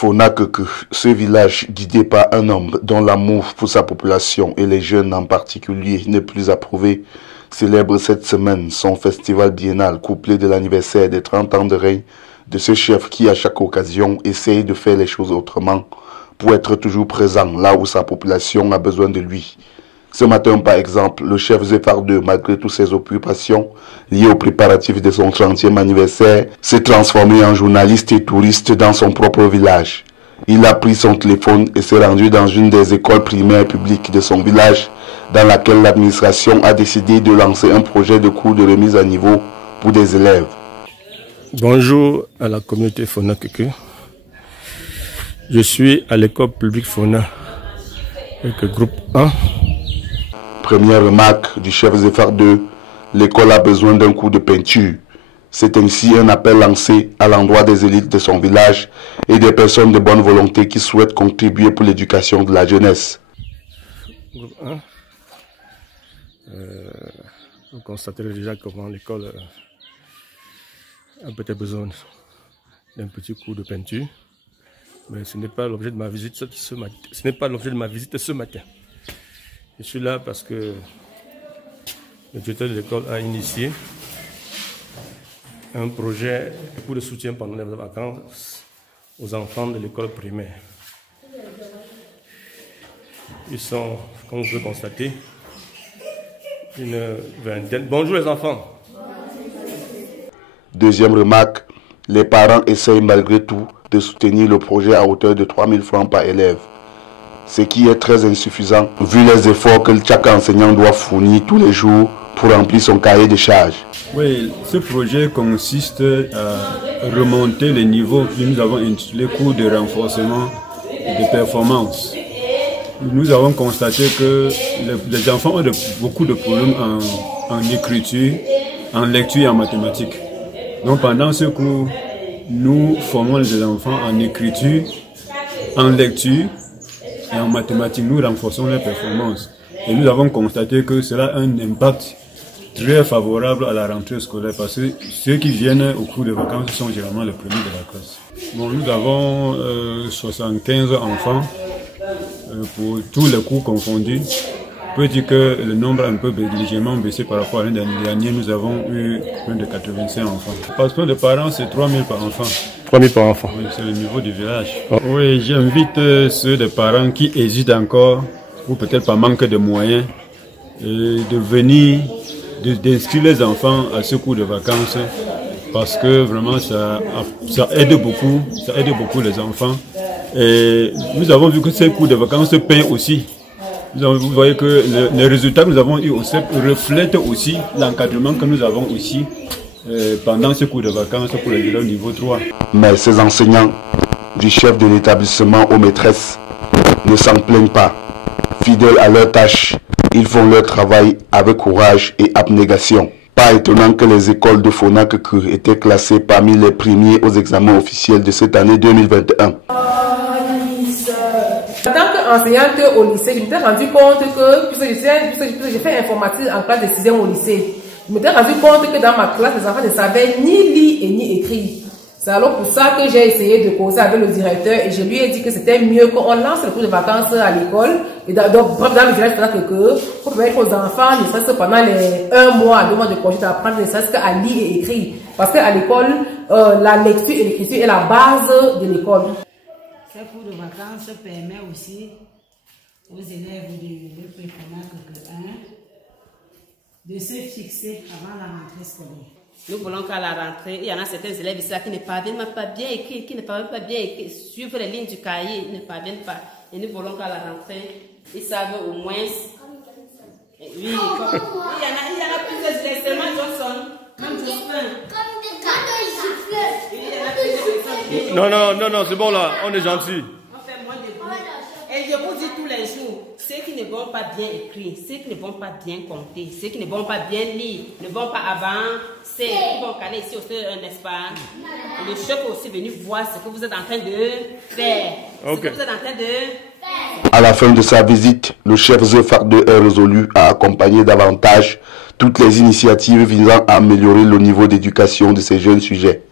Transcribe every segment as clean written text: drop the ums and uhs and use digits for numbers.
Fonakeke, ce village guidé par un homme dont l'amour pour sa population et les jeunes en particulier n'est plus à prouver, célèbre cette semaine son festival biennal couplé de l'anniversaire des 30 ans de règne de ce chef qui à chaque occasion essaye de faire les choses autrement pour être toujours présent là où sa population a besoin de lui. Ce matin, par exemple, le chef Zéphar II, malgré toutes ses occupations liées aux préparatifs de son 30e anniversaire, s'est transformé en journaliste et touriste dans son propre village. Il a pris son téléphone et s'est rendu dans une des écoles primaires publiques de son village, dans laquelle l'administration a décidé de lancer un projet de cours de remise à niveau pour des élèves. Bonjour à la communauté Fonakeke. Je suis à l'école publique Fona, avec le groupe 1. Première remarque du chef Zéphar II, l'école a besoin d'un cours de peinture. C'est ainsi un appel lancé à l'endroit des élites de son village et des personnes de bonne volonté qui souhaitent contribuer pour l'éducation de la jeunesse. Groupe 1. Vous constaterez déjà comment l'école a peut-être besoin d'un petit cours de peinture. Mais ce n'est pas l'objet de ma visite ce matin. Ce n'est pas l'objet de ma visite ce matin. Je suis là parce que le directeur de l'école a initié un projet pour le soutien pendant les vacances aux enfants de l'école primaire. Ils sont, comme vous pouvez constater, une vingtaine. Bonjour les enfants. Deuxième remarque, les parents essayent malgré tout de soutenir le projet à hauteur de 3 000 francs par élève. Ce qui est très insuffisant vu les efforts que chaque enseignant doit fournir tous les jours pour remplir son cahier de charges. Oui, ce projet consiste à remonter les niveaux que nous avons intitulé cours de renforcement de performance. Nous avons constaté que les enfants ont beaucoup de problèmes en écriture, en lecture et en mathématiques. Donc pendant ce cours, nous formons les enfants en écriture, en lecture et en mathématiques. Nous renforçons leurs performances. Et nous avons constaté que cela a un impact très favorable à la rentrée scolaire parce que ceux qui viennent au cours de vacances sont généralement les premiers de la classe. Bon, nous avons 75 enfants pour tous les cours confondus. On peut dire que le nombre a un peu légèrement baissé par rapport à l'année dernière. Nous avons eu plus de 85 enfants. Parce que les parents, c'est 3 000 par enfant. 3 000 par enfant. Oui, c'est le niveau du village. Oh. Oui, j'invite ceux des parents qui hésitent encore, ou peut-être par manque de moyens, de venir, d'inscrire les enfants à ce cours de vacances. Parce que vraiment, ça aide beaucoup les enfants. Et nous avons vu que ces cours de vacances payent aussi. Vous voyez que les résultats que nous avons eu au CEP reflètent aussi l'encadrement que nous avons aussi pendant ce cours de vacances pour les élèves niveau 3. Mais ces enseignants, du chef de l'établissement aux maîtresses, ne s'en plaignent pas. Fidèles à leur tâche, ils font leur travail avec courage et abnégation. Pas étonnant que les écoles de Fonakeke étaient classées parmi les premiers aux examens officiels de cette année 2021. En tant qu'enseignante au lycée, je m'étais rendu compte que, puisque j'ai fait informatique en classe de 6e au lycée, je m'étais rendu compte que dans ma classe, les enfants ne savaient ni lire et ni écrire. C'est alors pour ça que j'ai essayé de causer avec le directeur et je lui ai dit que c'était mieux qu'on lance le cours de vacances à l'école, et donc dans le village pour permettre aux enfants, ne serait-ce que pendant les 1 mois, 2 mois de congé, d'apprendre ne serait-ce qu'à lire et écrire. Parce qu'à l'école, la lecture et l'écriture est la base de l'école. Ce cours de vacances permet aussi aux élèves de Fonakeke 1 de se fixer avant la rentrée scolaire. Nous voulons qu'à la rentrée, il y en a certains élèves ici qui ne parviennent pas bien écrire, qui ne parviennent pas bien écrire, suivre les lignes du cahier, ils ne parviennent pas. Et nous voulons qu'à la rentrée, ils savent au moins. Oui, il y en a plusieurs élèves, seulement Johnson, même Johnson. Non, c'est bon là, on est gentil. On fait moins de bruit. Et je vous dis tous les jours, ceux qui ne vont pas bien écrire, ceux qui ne vont pas bien compter, ceux qui ne vont pas bien lire, ne vont pas avancer, ils vont caler ici aussi un espace. Le chef est aussi venu voir ce que vous êtes en train de faire. Okay. Ce que vous êtes en train de faire. À la fin de sa visite, le chef Zéphar II est résolu à accompagner davantage toutes les initiatives visant à améliorer le niveau d'éducation de ces jeunes sujets.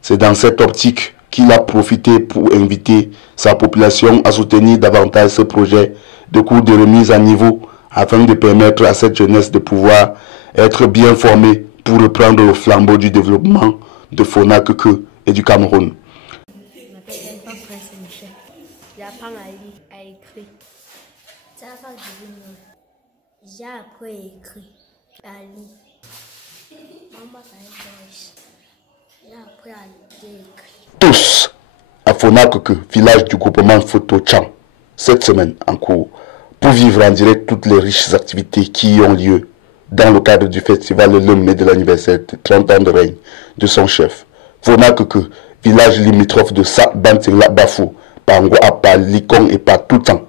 C'est dans cette optique qu'il a profité pour inviter sa population à soutenir davantage ce projet de cours de remise à niveau afin de permettre à cette jeunesse de pouvoir être bien formée pour reprendre le flambeau du développement de Fonakeke et du Cameroun. Je m'appelle Prince Michel. J'apprends à lire, à écrire. Ça va j'ai appris à écrire, à lire. Maman, j'ai appris à lire. Tous à Fonakeke, village du groupement Photo Tchang, cette semaine en cours, pour vivre en direct toutes les riches activités qui y ont lieu dans le cadre du festival Le Lum et de l'anniversaire de 30 ans de règne de son chef. Fonakeke, village limitrophe de Sa, Bantela, Bafou, Pango, Apa, Likong et par tout temps.